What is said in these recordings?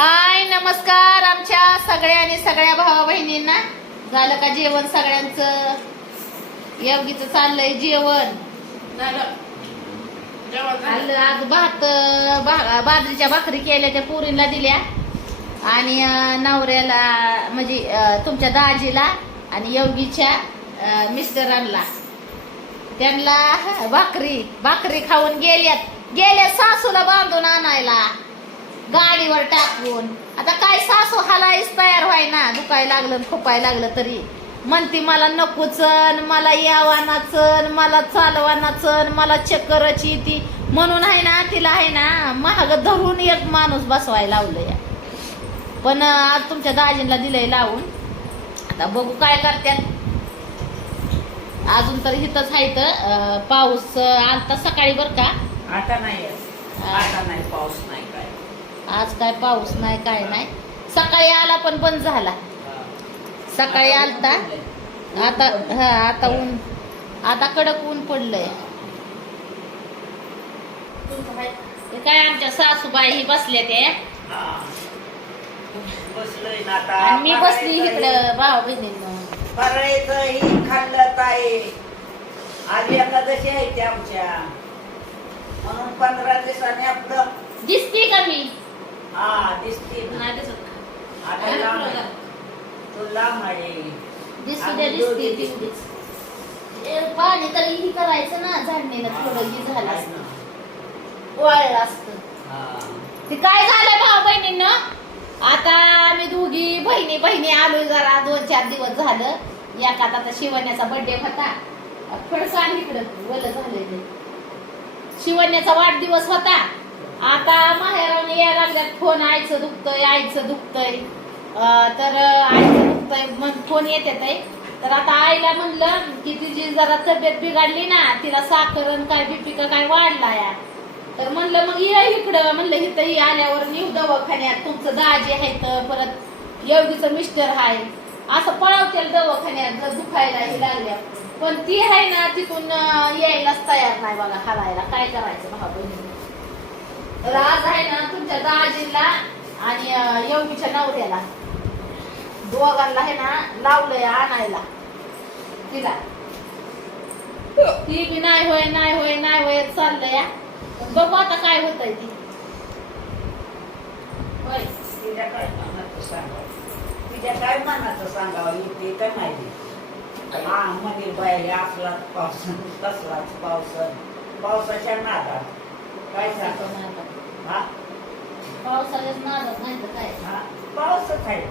हाय नमस्कार आमच्या सगळ्या आणि सगळ्या भावा बहिणींना झालं का जेवण सगळ्यांचं? योगीचं चाललंय जेवण. आलं आज भात बा- बाजरीच्या भाकरी केल्या त्या पोरींना दिल्या. आणि नवऱ्याला म्हणजे तुमच्या दाजीला आणि योगीच्या मिस्टरांना. त्यांना भाकरी भाकरी खाऊन गेल्यात. गेल्या सासूला बांधून आणायला. गाडीवर टाकून. आता काय सासू हालायच तयार व्हाय ना दुखायला लागलं खोपाय लागलं तरी. म्हणती मला नकोचन मला यावानाचन मला चालवानाचन मला चक्करची ती म्हणून आहे ना तिला आहे ना महाग धरून एक माणूस बसवायला लावलं या. पण आज तुमच्या दाजींना दिलंय लावून. आता बघू काय करत्यात. अजून तर इथंच आहे तर पाऊस आलता सकाळी बर का? आता नाही. आता नाही पाऊस. आज काय पाऊस नाही काय नाही. सकाळी आला पण बंद झाला. सकाळी आलता. आता हा आता ऊन आता कडक ऊन पडलंय. काय आमच्या सासूबाई ही बसल्या ते? आणि मी बसली इकडं हे- फराळीचं ही खाल्लं ताई. आज एकादशी आहे ते आमच्या. म्हणून पंधरा दिवसांनी आपलं दिसती का मी? हा दिसते. नाही दिसत आता लांब आहे. तू लांब आहे. दिसू द्या आम्ही दिसते दोघी दिसतेच ए, पाणी तरी ही करायचं ना झाडणीला थोडं ही झालं असतं. वाळलं असतं. हा. ते काय झालं भाऊ बहिणींना? आता आम्ही दोघी बहिणी बहिणी आलोय जरा दोन चार दिवस झालं. एकात आता शिवण्याचा बर्थडे होता. फडसाण इकडं वल झालेलं. शिवण्याचा वाढदिवस होता. आता माहेराने यायला लागल्यात फोन आईचं दुखतंय आईचं दुखतंय. तर आईचं दुखतंय मग फोन येते ताई. तर आता आईला म्हणलं की तिची जरा तब्येत बिघडली ना तिला साखर काय बीपी का काय वाढला या. तर म्हणलं मग ये इकडं. म्हणलं इथं ही आल्यावर न्यू दवाखान्यात. तुमचं दाजी आहे तर परत योगीचं मिस्टर आहे. असं पळवतेल दवाखान्यात जर दुखायला हे लागल्या. पण ती आहे ना तिथून यायलाच तयार नाही बघा खालायला. काय करायचं भाऊ बहिणी? तर आज आहे ना तुमच्या दाजीला आणि अं, योगीच्या नवऱ्याला. दोघांना आहे ना लावलंय आणायला. तिला. ती बी नाही होय नाही होय नाही होय चाललंय बघू आता काय होतंय ती. होय. तिच्या काय मनाचं सांगावं? तिच्या काय मनाचं सांगावं? हा मध्ये बाहेर असलाच पाऊस तसलाच पाऊस पावसाच्या नादात. काय सांग हा पावसाळ्यात नादात नाही तर काय? हा, पाऊसच आहे.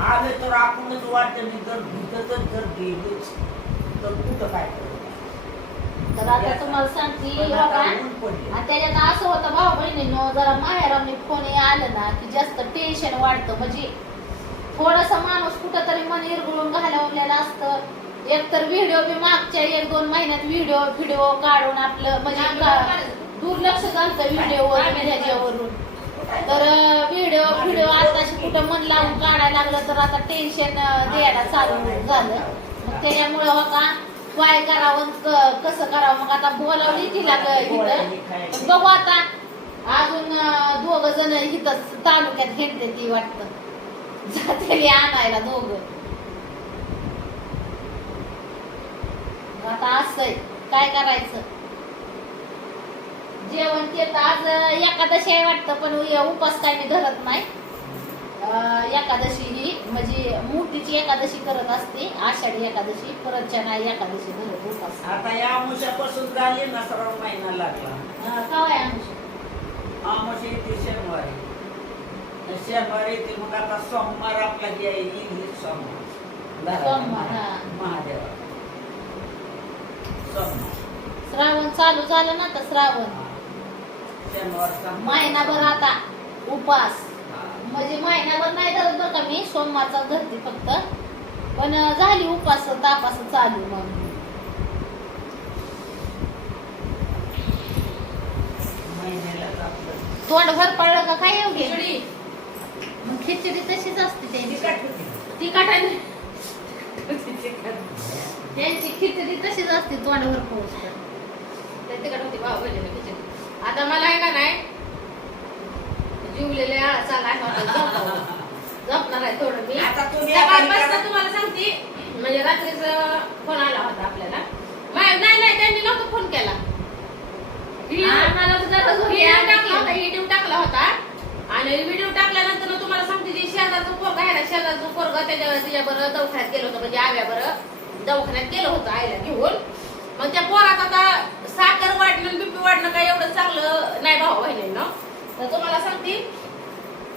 आले तर आपणच वाटतं मी जर भिजतच जर गेलोच तर कुठं काय करू तर आता तुम्हाला सांगते पण बाबा आता ऊन पडले. आणि त्याच्यात असं होतं भाऊ बहिणीनं जरा माहेराने फोन आलं ना की जास्त टेन्शन वाढतं. म्हणजे थोडासा माणूस कुठं तरी मन इरगुळून घालवलेला असतं. एक तर व्हिडिओ बी मागच्या एक दोन महिन्यात व्हिडिओ व्हिडिओ काढून आपलं म्हणजे का- दुर्लक्ष झालं व्हिडिओवर ह्याच्यावरून तर व्हिडिओ व्हिडिओ आताशी कुठं मन लावून काढायला लागलं तर आता टेन्शन द्यायला चालू झालं. मग त्याच्यामुळं हो का काय करावं कसं करावं मग आता बोलावली तिला इथं. बघू आता अजून दोघ जण इथं तालुक्यात घेतले ती वाटत. जाते आणायला दोघं. आता असंय काय करायचं? जेवण केलं. आज एकादशी आहे वाटतं पण उपास काय मी धरत नाही. एकादशी ही म्हणजे मोठीची एकादशी करत असते. आषाढी एकादशी परतच्या नाही एकादशी धरत उपास. आता या आमुष्यापासून झाली ना सर्व महिना लागला. काय येते शनिवारी. शनिवारी येते मग आता सोमवार आपला जे येईल हे सोमवार. सोमवार, हा. महादेवा सोमवार. श्रावण चालू झालं ना तर श्रावण. महिनाभर आता उपास. म्हणजे महिनाभर नाही धरत बरं का मी सोमवारचा धरते फक्त. पण झाली उपास तापास चालू मग. तोंड भर पडलं का काय मग खिचडी तशीच असते त्यांची. तिखटाने त्यांची खिचडी तशीच असते तोंडावर पोहोचत ते तिकड होती भाऊ आता मला आहे का नाही? चालाय झोपावं. झोपणार आहे थोडं मी. सकाळपासून तुम्हाला सांगते म्हणजे रात्रीचा फोन आला होता आपल्याला. नाही नाही त्यांनी नव्हता फोन केला. व्हिडिओ टाकला होता आणि व्हिडिओ टाकल्यानंतर तुम्हाला सांगते जे शेजारचं पोरग आहे ना शेजारचं पोरग त्याच्या त्याच्या बरं दवाखान्यात गेलं होतं म्हणजे आव्या बरं दवाखान्यात गेलं होतं आईला घेऊन. मग त्या पोरात आता साखर वाढणं बीपी वाढणं काय एवढं चांगलं नाही भाऊ बहिणींनो तर तुम्हाला सांगते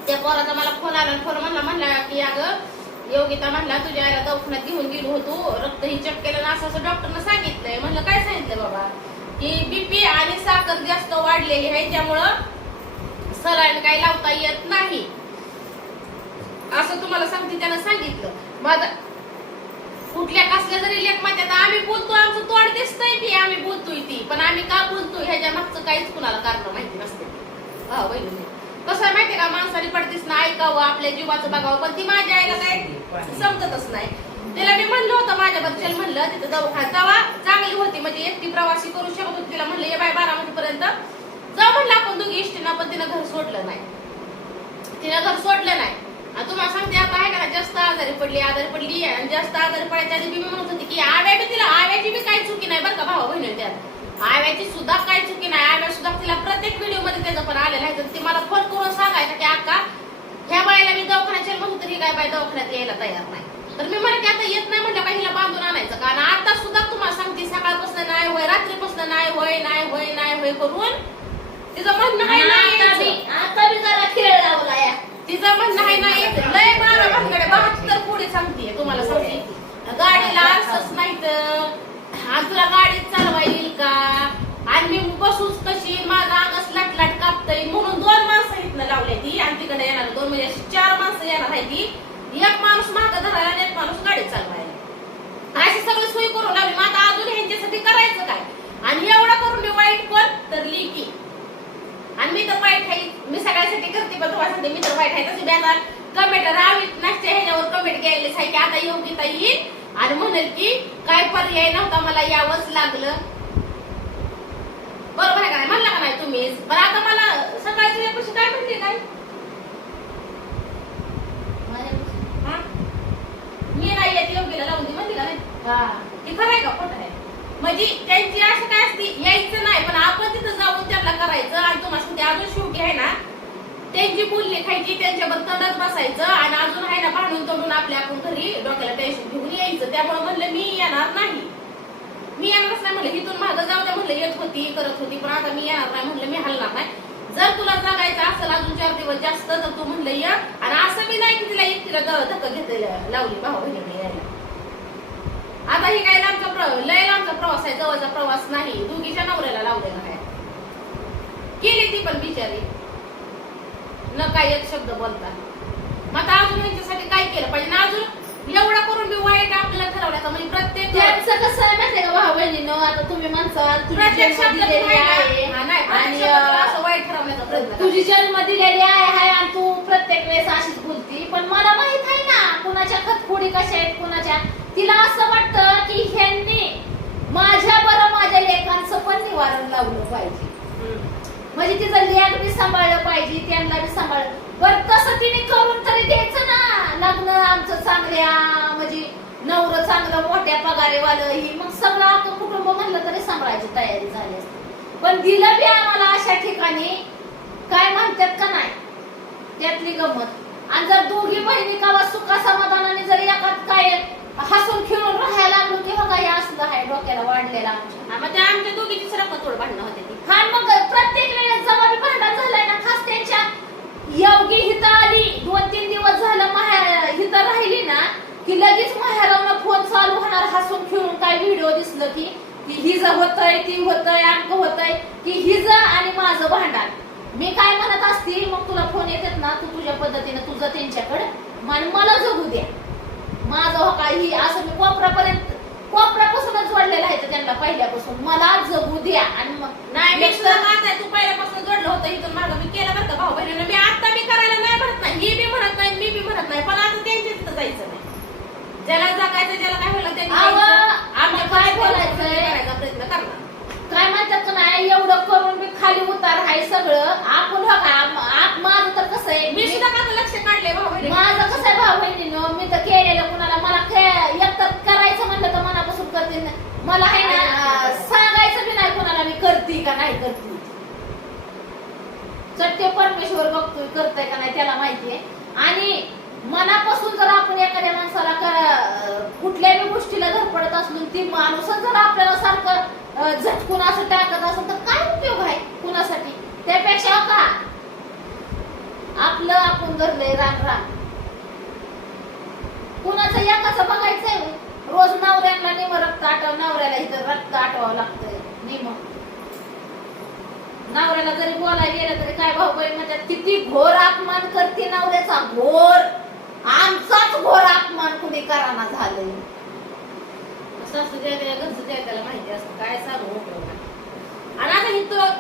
त्या पोराचा मला फोन आला फोन म्हणला म्हणला की अगं योगिता म्हणला तुझ्या आईला दवाखान्यात घेऊन गेलो होतो रक्त ही चेक केलं असं असं डॉक्टरनं सांगितलंय. म्हणलं काय सांगितलं बाबा? की बीपी आणि साखर जास्त वाढलेली आहे त्यामुळं सलाईन काही लावता येत नाही. असं तुम्हाला सांगते त्यानं सांगितलं. माझा कुठल्या कसल्या जरी लेख माहिती आता आम्ही बोलतो आमचं तोड दिसतंय की आम्ही बोलतोय ती. पण आम्ही का बोलतो ह्याच्या मागचं काहीच कुणाला कारण माहिती नसते. हा बहिणी कसं आहे माहितीये का? माणसाने पडतीस ना ऐकावं आपल्या जीवाचं बघावं पण ती माझ्या आईला काय समजतच नाही. तिला मी म्हणलं होतं माझ्याबद्दल म्हणलं तिथं दवाखान्यात. जावा चांगली होती म्हणजे एकटी प्रवासी करू शकत होती तिला म्हणलं ये बाय बारामती पर्यंत. जाऊ म्हणलं आपण दोघी इष्टीना पण तिनं घर सोडलं नाही. तिनं घर सोडलं नाही. तुम्हाला सांगते आता आहे का जास्त आजारी पडली आजारी पडली आणि जास्त आजारी पडायच्या आधी मी म्हणत होती की आव्या बी तिला आव्याची बी काही चुकी नाही बरं का भाऊ बहिणी त्यात आव्याची सुद्धा काही चुकी नाही आव्या सुद्धा तिला प्रत्येक व्हिडिओमध्ये त्याचं पण आलेलं आहे. तर ती मला फोन करून सांगायचं की अक्का ह्या बाईला मी दवाखान्यात म्हणून तरी काय बाई दवाखान्यात यायला तयार नाही. तर मी म्हणते आता येत नाही म्हणलं काही हिला बांधून आणायचं कारण आता सुद्धा तुम्हाला सांगते सकाळपासून नाही होय रात्रीपासून नाही होय नाही होय नाही होय करून तिचं म्हणणं आहे आता बी जरा खेळ लावला या तिचं म्हणणं आहे ना एक लय मारा भानगडे. बहात्तर पुढे सांगते तुम्हाला सांगते. गाडीला असच नाही तर. आणि तुला गाडी चालवा येईल का? आणि मी बसूच कशी माझा अंगस लाट लाट कापतय. म्हणून दोन माणसं इथनं लावले ती. आणि तिकडे येणार दोन म्हणजे अशी चार माणसं येणार आहे ती. एक माणूस मागं धरायला आणि एक माणूस गाडी चालवायला. अशी सगळी सोय करून लावली. मग आता अजून ह्यांच्यासाठी करायचं काय? आणि एवढं करून मी वाईट पण तर लिकी आणि मी तर वाईट आहे. मी सगळ्यासाठी करते पण तुम्हाला मी तर वाईट आहे. तशी बॅनर कमेंट राहावी नसते ह्याच्यावर कमेंट केलेली आहे की आता योग्यता येईल आणि म्हणेल की काय पर्याय नव्हता मला यावंच लागलं. बरोबर आहे का नाही? म्हणला का नाही तुम्ही? पण आता मला सकाळची यापाशी काय म्हणते काय हा? मी नाही येत योगीला लावून ती म्हणते का नाही? हे. खरं आहे का खोटं आहे? म्हणजे त्यांची अशी काय असते? यायचं नाही पण आपण तिथं जाऊन त्यांना करायचं आणि तुम्हाला ते अजून शेवटी आहे ना त्यांची बोलली खायची त्यांच्यावर तंडात बसायचं आणि अजून आहे ना भांडून तोडून आपल्या आपण घरी डोक्याला टेन्शन घेऊन यायचं. त्यामुळे म्हणलं मी येणार नाही. मी येणारच नाही म्हणलं इथून मागं जाऊ द्या म्हणलं येत होती करत होती पण आता मी येणार नाही म्हणलं मी हलणार नाही. जर तुला जगायचं असेल अजून चार दिवस जास्त तर तू म्हणलं ये. आणि असं मी नाही की तिला एकटीला धक्का घेतलेला लावली भाऊ बहिणीने यायला. आता ही काय लांबचा प्रवास लय लांबचा प्रवास आहे जवळचा प्रवास नाही. दोघीच्या नवऱ्याला लावलेला आहे केली ती पण बिचारी. न काय एक शब्द बोलता. मग आता अजून यांच्यासाठी काय केलं पाहिजे? ना अजून एवढा करून मी वाईट आपल्याला ठरवण्याचा म्हणजे प्रत्येक त्यांचं कसं आहे माहितीये का भाऊ बहिणीनं आता तुम्ही म्हणसाल तुझी प्रत्येक शब्द दिलेली आहे. आणि असं वाईट ठरवण्याचा प्रयत्न. तुझी जन्म दिलेली आहे हाय आणि तू प्रत्येक वेळेस अशीच बोलती. पण मला माहीत आहे ना कुणाच्या खतखोडी कशा आहेत कुणाच्या तिला असं वाटतं की ह्यांनी माझ्या बरं माझ्या लेखांचं पण निवारण लावलं पाहिजे. म्हणजे तिचं लेख बी सांभाळलं पाहिजे त्यांना बी सांभाळलं. पण तसं तिने करून तरी द्यायचं ना. लग्न आमचं चांगल्या म्हणजे नवरं चांगलं मोठ्या पगारेवालं ही मग सगळं आपलं कुटुंब म्हणलं तरी सांभाळायची तयारी झाली असते. पण दिलं बी आम्हाला अशा ठिकाणी. काय म्हणतात का नाही? त्यातली गंमत. आणि जर दोघी बहिणी का सुखा समाधानाने जर एकात काय हसून खेळून राहायला लागलो की हो काय असलं आहे डोक्याला वाढलेला आमच्या. मग त्या आमच्या दोघीची सरक थोडं भांडणं होते ती. हा मग प्रत्येक वेळेस जेव्हा मी भांडण झालंय ना खास त्यांच्या योगी हिथं आली दोन तीन दिवस झालं माहेर हिथं राहिली ना की लगेच माहेरावनं फोन चालू होणार हसून खेळून काय व्हिडिओ दिसलं की की हिज होतय ती होतय अंक होतय की हिज आणि माझं भांडण. मी काय म्हणत असतील मग तुला फोन येतात ना तू तुझ्या पद्धतीने तुझं त्यांच्याकडे मला जगू द्या. माझं हो काय ही असं मी कोपरापर्यंत कोपरापासूनच जोडलेलं आहे त्यांना पहिल्यापासून. मला जगू द्या आणि मग नाही मी सुद्धा तू पहिल्यापासून जोडलं होतं इथून मागं मी केलं बरं का भाऊ बहिणीनं. मी आता मी करायला नाही म्हणत नाही. ही बी म्हणत नाही मी बी म्हणत नाही. पण आता त्यांच्या तिथं जायचं नाही. ज्याला जगायचं ज्याला काय होईल त्यांनी. आमच्या काय? करायचा प्रयत्न करणार. काय म्हणतात का नाही? एवढं करून मी खाली उतार आहे सगळं. आपण माझं तर कसं आहे मी सुद्धा माझं लक्ष काढले माझं कसं आहे भाऊ बहिणीनं मी तर केलेलं कुणाला मला एकतर करायचं म्हणलं तर मनापासून करते. मला आहे ना सांगायचं बी नाही कुणाला मी करते का नाही करते. सत्य परमेश्वर बघतोय करताय का नाही त्याला माहितीये आणि मनापासून जर आपण एखाद्या माणसाला कुठल्याही गोष्टीला धडपडत असलो ती माणूसच जर आपल्याला सारखं झटकून असं टाकत असेल तर काय उपयोग आहे कुणासाठी? त्यापेक्षा हो का? आपलं आपण धरलंय रान रान. कुणाचं एकाचं बघायचंय हो. रोज नवऱ्याला निम रक्त आठव नवऱ्याला इथं रक्त आठवावं लागतंय निम. नवऱ्याला जरी बोलायला गेलं तरी काय भाऊ बहीण म्हणतात किती घोर अपमान करते नवऱ्याचा घोर. आमचाच घोर अपमान सासू द्या घरचं द्या त्याला माहिती असतं काय चालू होतं आणि आता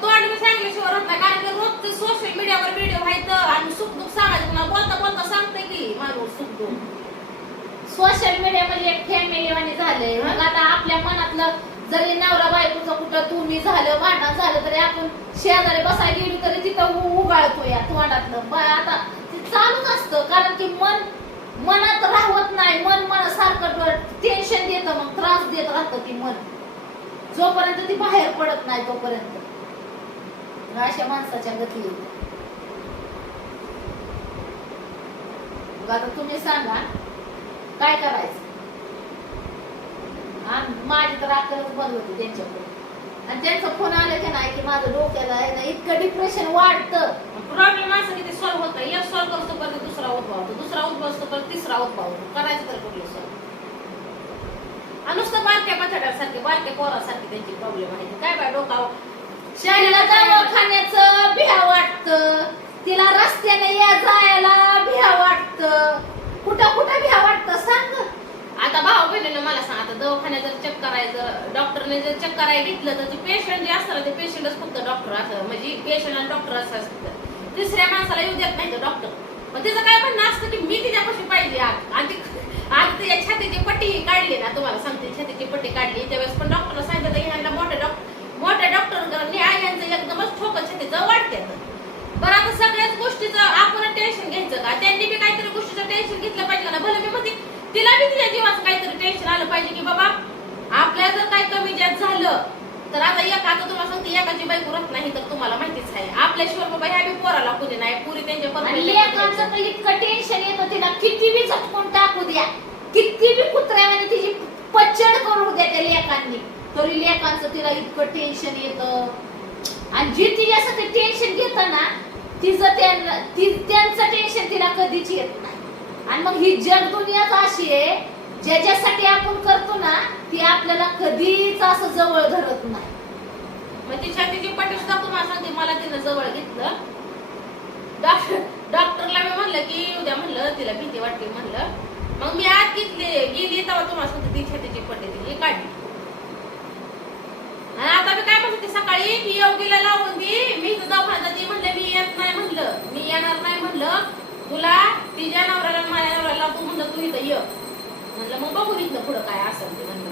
तोंड मी सांगितल्याशिवाय कारण की रोज सोशल मीडियावर व्हिडिओ व्हायचं आणि सुख दुःख सांगायचं पुन्हा बोलता बोलता सांगते की माणूस सुख दुःख सोशल मीडिया म्हणजे एक फॅमिली वाणी झालंय. मग आता आपल्या मनातलं जरी नवरा बायकोचं कुठं तुम्ही झालं भांडण झालं तरी आपण शेजारी बसायला गेली तरी तिथं उगाळतो या तोंडातलं. आता ते चालूच असतं कारण की मन मनात राहत नाही मन मला सारखं टेन्शन देतं मग त्रास देत राहतं ती मन. जोपर्यंत ती बाहेर पडत नाही तोपर्यंत. अशा माणसाच्या गती. आहेत. आता तुम्ही सांगा काय करायचं? माझी तर अक्कलच बंद होती त्यांच्याकडे आणि त्यांचा फोन आला की नाही की माझं डोक्याला आहे ना इतकं डिप्रेशन वाढतं. प्रॉब्लेम असं की ते सॉल्व्ह होतं एक सॉल्व्ह करतो परत दुसरा उद्भवतो दुसरा उद्भवतो परत तिसरा उद्भवतो करायचं तर कुठलं सॉल्व्ह आणि नुसतं बारक्या बटाट्यासारखे बारक्या पोरासारखे त्यांची प्रॉब्लेम आहे. काय बाय डोकावं शाळेला दवाखान्याचं भिया वाटतं. तिला रस्त्याने या जायला भिया वाटतं. कुठं कुठं भिया वाटतं? सांग. आता भाव बहिणीनं मला सांग आता दवाखान्यात जर चेक करायचं डॉक्टरने जर चेक करायला घेतलं तर ते पेशंट जे असतं ना ते पेशंटच फक्त डॉक्टर असं म्हणजे पेशंट आणि डॉक्टर असं असतं तिसऱ्या माणसाला येऊ देत नाही डॉक्टर मग तिचं काय म्हणणं असतं की मी तिच्यापाशी पाहिजे आज आणि आज तिच्या छातीची पट्टी काढली ना तुम्हाला सांगते छातीची पट्टी काढली. त्यावेळेस पण डॉक्टरला सांगितलं ह्यांना मोठ्या डॉक्टर मोठ्या डॉक्टर यांचं एकदमच ठोक छातीचं वाढते बरं आता सगळ्याच गोष्टीचं आपण टेन्शन घ्यायचं का? त्यांनी बी काहीतरी गोष्टीचं टेन्शन घेतलं पाहिजे का? भलं मी म्हणते तिला बी तिच्या जीवाचं काहीतरी टेन्शन आलं पाहिजे की बाबा आपल्या जर काही कमी जास्त झालं तर आता एक तुम्हाला सांगते एकाची बायको राहत नाही तर तुम्हाला माहितीच आहे. आपल्याशिवाय बाबा ह्या बी पोराला कुठे नाही पुरी त्यांच्या लेकांचं तर इतकं टेन्शन येतं तिला किती बी झटकून टाकू द्या. किती बी कुत्र्याने तिची पचड करू द्या त्या लेकांनी. तरी लेकांचं तिला इतकं टेन्शन येतं. आणि जी तिच्यासाठी टेन्शन घेत ना तिचं ती- त्यांचं टेन्शन तिला कधीच येत आणि मग ही जग दुनियाच अशी आहे ज्याच्यासाठी आपण करतो ना ती आपल्याला कधीच असं जवळ धरत नाही. मग ती छातीची पट्टी सुद्धा तुम्हाला सांगते मला तिनं जवळ घेतलं. डॉक्टर डॉक्टरला मी म्हणलं की उद्या म्हणलं तिला भीती वाटते म्हणलं. मग मी आज घेतली गेली तेव्हा तुम्हाला सांगते ती छातीची पट्टी तिची काढली. आणि आता मी काय म्हणते सकाळी की योगीला लावून दी. मी तुझा दवाखान्यात ती म्हणलं मी येत नाही म्हणलं. मी येणार नाही म्हणलं. तुला तिच्या नवऱ्याला माझ्या नवऱ्याला तू म्हणलं तू इथं ये. म्हणलं मग बघू इथलं पुढं काय असेल ते म्हणलं.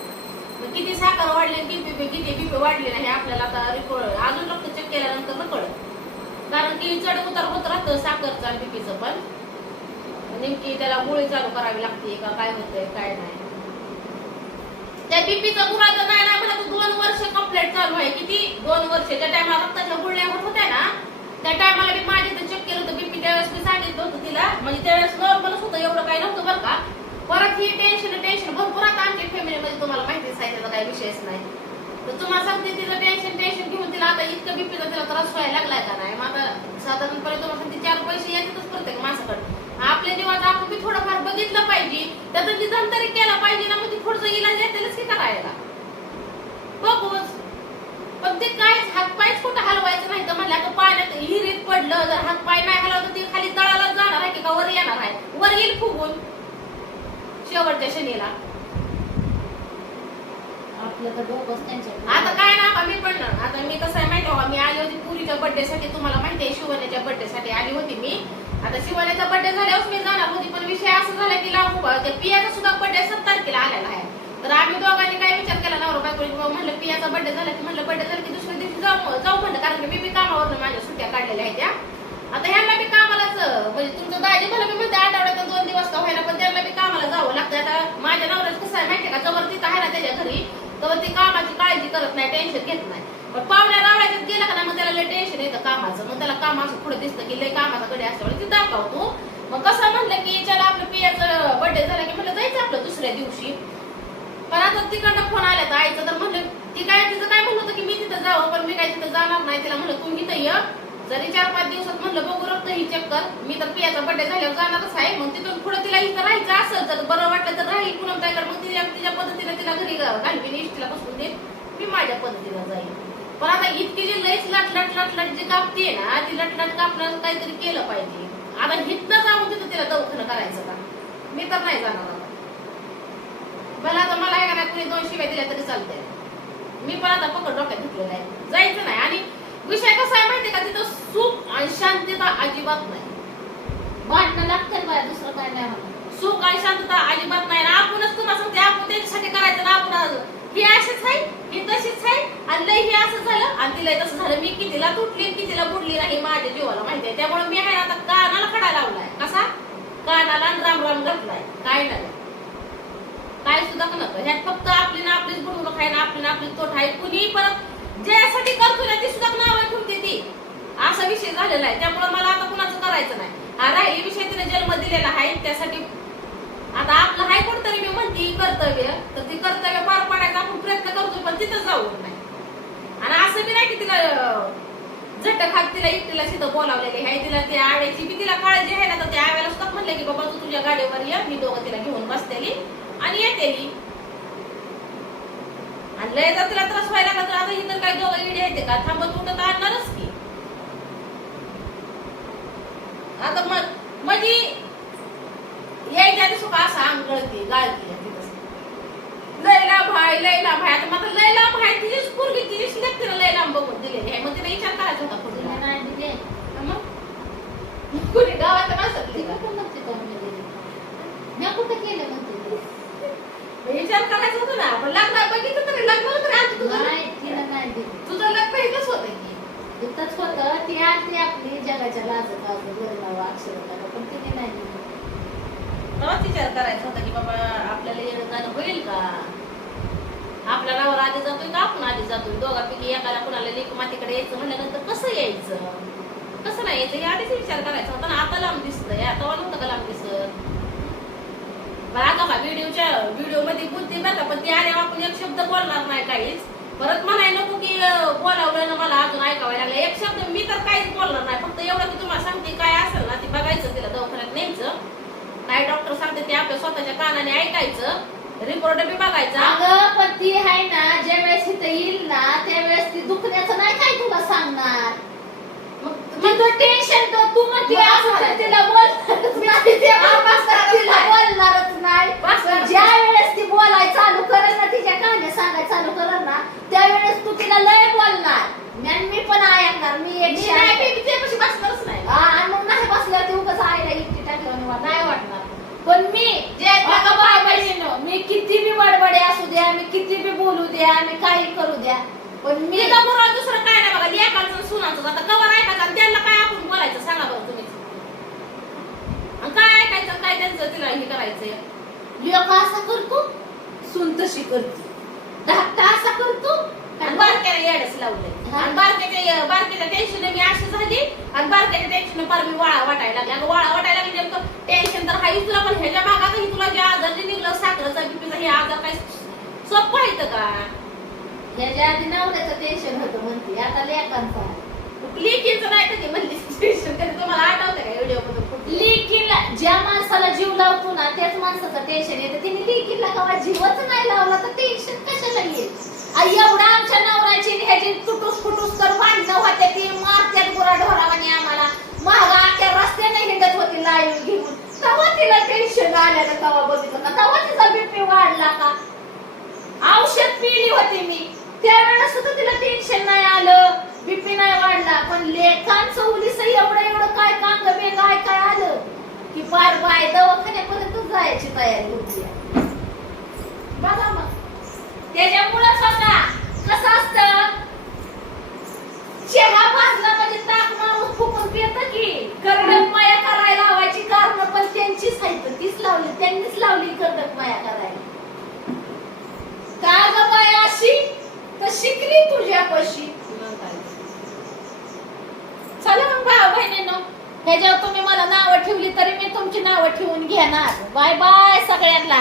मग किती साखर वाढले किती किती बीपी वाढले नाही आपल्याला आता रिपोर्ट अजून रक्त चेक केल्यानंतर न कळत कारण की चढ उतार होत राहतं साखरचा आणि बीपीचं पण. नेमकी त्याला गोळी चालू करावी लागते का काय होतंय काय नाही. त्या बीपीचा काय नाही ना म्हणा दोन वर्ष कंप्लीट चालू आहे. किती? दोन वर्ष. त्या टायमाला रक्ताच्या गुळण्या होत होत्या ना त्या टायमाला मी माझे तर चेक केलं होतं बीपी त्यावेळेस मी सांगितलं होतं तिला म्हणजे त्यावेळेस नॉर्मलच होतं एवढं काही नव्हतं बरं का परत ही टेन्शन टेन्शन भरपूर आता आमच्या फॅमिलीमध्ये तुम्हाला माहितीच आहे त्याचा काही विषयच नाही. तर तुम्हाला सांगते तिचं टेन्शन टेन्शन घेऊन तिला आता इतकं बीपीचा तिला त्रास व्हायला लागलाय का नाही? मग आता साधारणपणे तुम्हाला सांगते चार पैसे येतातच प्रत्येक माणसाकडे. आपल्या जीवात आपण बी थोडंफार बघितलं पाहिजे. त्याचं निधन तरी केला पाहिजे ना मग ती थोडंसं इलाज येतेलच की करायला? बघूच. पण ते कायच हात पायच कुठं हलवायचं नाही. तर म्हणलं आता पाण्यात हिरीत पडलं जर हातपाय नाही हलवलं तर ते खाली तळाला जाणार आहे की का वर येणार आहे? वर येईल फुगून. शेवटच्या शनीला आपलं तर डोकंच त्यांच्याकडे आता काय ना आता मी पण ना, आता मी कसं आहे माहिती का, मी आली होती पुरीच्या बर्थडे साठी. तुम्हाला माहिती आहे शिवण्याच्या बर्थडे साठी आली होती मी. आता शिवण्याचा बर्थडे झाल्यावर मी जाणार होती पण विषय असा झाला की लावून त्या पियाचा सुद्धा बर्थडे सात तारखेला आलेला आहे. तर आम्ही दोघांनी काय विचार केला नवरा बायको म्हणलं पियाचा बर्थडे झाला की म्हणलं बर्थडे झाला की दुसऱ्या दिवशी जाऊ जाऊ म्हणलं. कारण की मी बी कामावरनं माझ्या सुट्ट्या काढलेल्या आहेत त्या आता ह्यांना बी म्हणजे तुमचं दाजी मला मी म्हणते आठवड्यात दोन दिवस का व्हायला पण त्यांना मी कामाला जावं लागतं आता माझ्या नवऱ्याच कसं आहे माहितीये का? जवळ तिथं आहे ना त्याच्या घरी तर ती कामाची काळजी करत नाही टेन्शन घेत नाही. पण पाहुण्या रावळ्याच्यात गेला का ना मग त्याला लय टेन्शन येतं कामाचं. मग त्याला काम असं पुढे दिसतं की लय कामाचा कडे असतं म्हणजे ते दाखवतो. मग कसं म्हणलं की चला आपलं पियाचं बर्थडे झाला की म्हणलं जायचं आपलं दुसऱ्या दिवशी. पण आता तिकडनं फोन आला तर आईचं तर म्हणलं ती काय तिचं काय म्हणलं होतं की मी तिथं जावं पण मी काय तिथं जाणार नाही. तिला म्हणलं तुम्ही इथं ये. जरी चार पाच दिवसात म्हणलं बघू रक्त ही चक्कर. मी तर पियाचा बड्डे झाल्यावर जाणारच आहे मग तिथून पुढे तिला इथं राहायचं असेल तर बरं वाटलं तर राहील पुन्हा. काय कर मग तिच्या तिच्या पद्धतीने तिला घरी घालवीन इष्टीला बसून दे मी माझ्या पद्धतीला जाईल. पण आता इतकी जी लईच लट लट लट लट जी कापते ना ती लट लट कापणार काहीतरी केलं पाहिजे. आता हिथनं जाऊन तिथं तिला दवाखाना करायचं का? मी तर नाही जाणार मला आता मला आहे का नाही कुणी दोन शिवाय दिल्या तरी चालते मी पण आता पकड डोक्यात घेतलेलं आहे. जायचं नाही. आणि विषय कसा आहे माहिती का? तिथं सुख आणि शांतता अजिबात नाही. भांडणं लागतं बाय दुसरं काय नाही सुख आणि शांतता अजिबात नाही. ना आपणच तुम्हाला सांगते आपण त्यांच्यासाठी करायचं ना आपण ही अशीच आहे ही तशीच आहे आणि लय हे असं झालं आणि तिला तसं झालं. मी कितीला तुटली कितीला बुडली नाही माझ्या जीवाला माहिती आहे. त्यामुळे मी आहे ना आता कानाला खडा लावलाय. कसा? कानाला आणि राम राम घातलाय. काय नाही. काय सुद्धा नको. ह्यात फक्त आपली ना आपलीच बुडवणूक आहे ना आपली ना आपली तोट आहे. कुणी परत ज्यासाठी करतो ना ती सुद्धा नाव ठेवते ती असा विषय झालेला आहे. त्यामुळे मला आता कुणाचं करायचं नाही. हा राहिली विषय तिने जन्म दिलेला आहे. त्यासाठी आता आपलं हाय कोणतरी मी म्हणते कर्तव्य तर ती कर्तव्य पार पाडायचा आपण प्रयत्न करतो पण तिथं जाऊ नाही आणि असं बी नाही की तिला झटखात तिला एकटीला तिथं बोलावलेली आहे. तिला त्या आव्याची बी तिला काळजी आहे ना तर त्या आव्याला सुद्धा म्हणले की बाबा तू तुझ्या गाडीवर ये. मी दोघं तिला घेऊन बसतेली आणि येतेली. आणि लय जर तिला त्रास व्हायला लागला तर आता इतर काही दोघं इडे येते का? थांबत उठत आणणारच की. आता मग म्हणजे यायच्या आधी सुका असं गळती गाळती लैला भाई लैला भाई आता मग लैला भाई तिचीच पूर्वी तिचीच लेक्चर लैला बघून दिलेली आहे मग तिला विचार करायचा होता तिला दिली. मग? कुणी गावात नसत तिला का मी दिली? कुठं केलं म्हणते. विचार करायचा होता ना. पण लग्न बघितलं तरी लग्न तरी आधी तुझं नाही तिला नाही दिली. तुझं लग्न इथंच होतं की. इथंच होतं. ती आपली जगाच्या लाजत लाजत वरणावं अक्षरता पण तिने नाही दिली. तेव्हाच विचार करायचा होता की बाबा आपल्याला येणं जाणं होईल का? आधी जातोय का? आपण आधी जातोय. दोघांपैकी एकाला कुणाला लेक मातीकडे यायचं म्हणल्यानंतर कसं यायचं? कसं नाही यायचं? हे आधीच विचार करायचा होता ना. आता लांब दिसतंय. आता नव्हतं का लांब दिसत व्हिडिओच्या व्हिडिओमध्ये बुद्धी बरं का पण ते आले आपण एक शब्द बोलणार नाही काहीच. परत म्हणाय नको की बोलावलं ना मला अजून ऐकावं लागलं. एक शब्द मी तर काहीच बोलणार नाही. फक्त एवढं की तुम्हाला सांगते काय असेल ना ते बघायचं तिला दवाखान्यात न्यायचं. काय डॉक्टर सांगते ते आपल्या स्वतःच्या कानाने ऐकायचं. रिपोर्ट बी बघायचा. अगं पण ती आहे ना ज्या वेळेस इथं येईल ना त्यावेळेस ती दुखण्याचं नाही काय तुला सांगणार? मग मग तू टेन्शन तो तू मग असं असं तर तिला बोलणारच नाही ते तिला बोलणारच नाही. ज्या वेळेस ती बोलाय चालू करेल ना तिच्या कहाण्या सांगाय चालू करेल ना त्यावेळेस तू तिला लय बोलणार. आणि मी पण ऐकणार मी एक बसणारच नाही. हा, मग नाही बसल्यावर ती उगाच आईला एकटी टाकल्यावर नाही वाटणार. पण मी मी किती बी बडबडे असू द्या मी किती बी बोलू द्या मी काही करू द्या पण मी बरोबर दुसरं काय नाही बघा आणि सुनाचं. आता कवर ऐकायचं त्यांना काय आपण बोलायचं? सांगा बरं तुम्ही. काय ऐकायचं काय त्यांचं तिला हे करायचंय? लोक असा करतो? सुन तशी करते. धाकटा असा करतो? आणि बारक्याला येडच लावलंय. हा. आणि बारक्याच्या बारक्याच्या टेन्शन मी अशी झाली आणि बारक्याच्या टेन्शन फार मी वाळा वाटायला लागली. आणि वाळा वाटायला लागली नेमकं टेन्शन तर हाही तुला पण ह्याच्या भागातही तुला जे आजार जे निघलं साखरेचा बीपीचा हे आजार काय सोपं आहे का? ह्याच्या आधी नवऱ्याचं टेन्शन होतं म्हणते आता लेकांचा लेकीचं नाही कधी म्हणली टेन्शन कधी तुम्हाला आठवतं का व्हिडिओ? लेकीला ज्या माणसाला जीव लावतो ना त्याच माणसाचं टेन्शन येतं. तिने लेकीला कवा जीवच नाही लावला तर टेन्शन कशाला येईल? एवढा आमच्या नवऱ्याची ह्याची तुटूस फुटूस कर भांडणं होते ती मारत्यात गुरा ढोरावाने आम्हाला. महागा अख्ख्या रस्त्याने हिंडत होती लाईन घेऊन. तेव्हा तिला टेन्शन आलेलं तेव्हा बघितलं का? तेव्हा तिचा बीपी वाढला का? औषध पिली होती मी. त्यावेळेला सुद्धा तिला टेन्शन नाही आलं. बीपी नाही वाढला. पण लेखांचं उलीस एवढं एवढं काय कांग बेंग काय काय आलं बाळ बाय दवाखान्यापर्यंत जायची तयारी होती. बघा मग. त्याच्यामुळं बघा कसं असतं? चेहरा भाजला म्हणजे ताक माणूस फुकून पेत की. कर्डक माया करायला हवायची कारण पण त्यांचीच आहेत. तीच लावली त्यांनीच लावली कर्डक माया करायला. का ग बाया अशी? तर शिकली तुझ्यापाशी. चला मग भाऊ ना ह्याच्यावर तुम्ही मला नावं ठेवली तरी मी तुमची नावं ठेवून घेणार. बाय बाय सगळ्यांना.